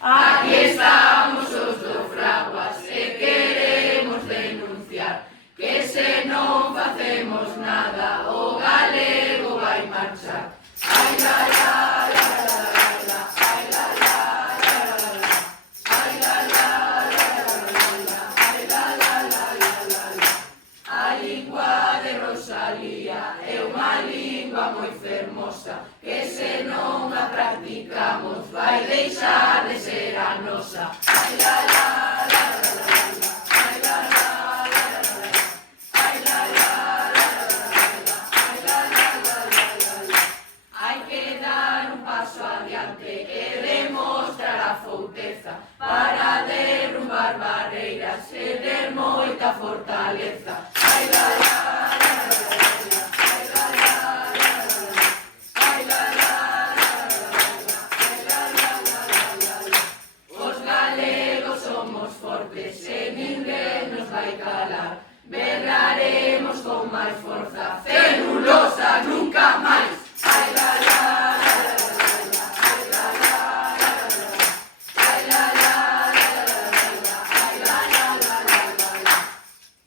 Aquí estamos os do Fraguas e queremos denunciar que se non facemos nada o galego vai marchar. Ai la la la la la, ai la la la la la, ai la la la la la, ai la la la la la. A lingua de Rosalía é unha lingua moi fermosa que se non a practicamos vai deixar de ser a nosa. Ai la la la la la la, ai la la la la la, ai la la la la la, ai la la la la la. Hai que dar un paso adiante e demostrar a fouteza para derrumbar barreiras e ter moita fortaleza. Ai la la la la la, ai la la la la la, ai la la la la la, ai la la la la la. Os galegos somos fortes e ninguén nos vai calar. Berraremos con máis forza, celulosa,